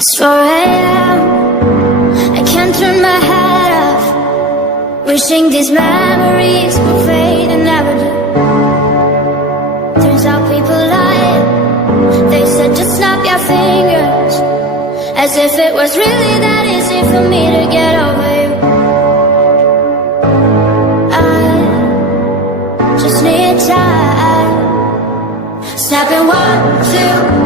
It's 4 a.m. I can't turn my head off, wishing these memories would fade and never do. Turns out people lie. They said just snap your fingers, as if it was really that easy for me to get over you. I just need time. Snapping 1, 2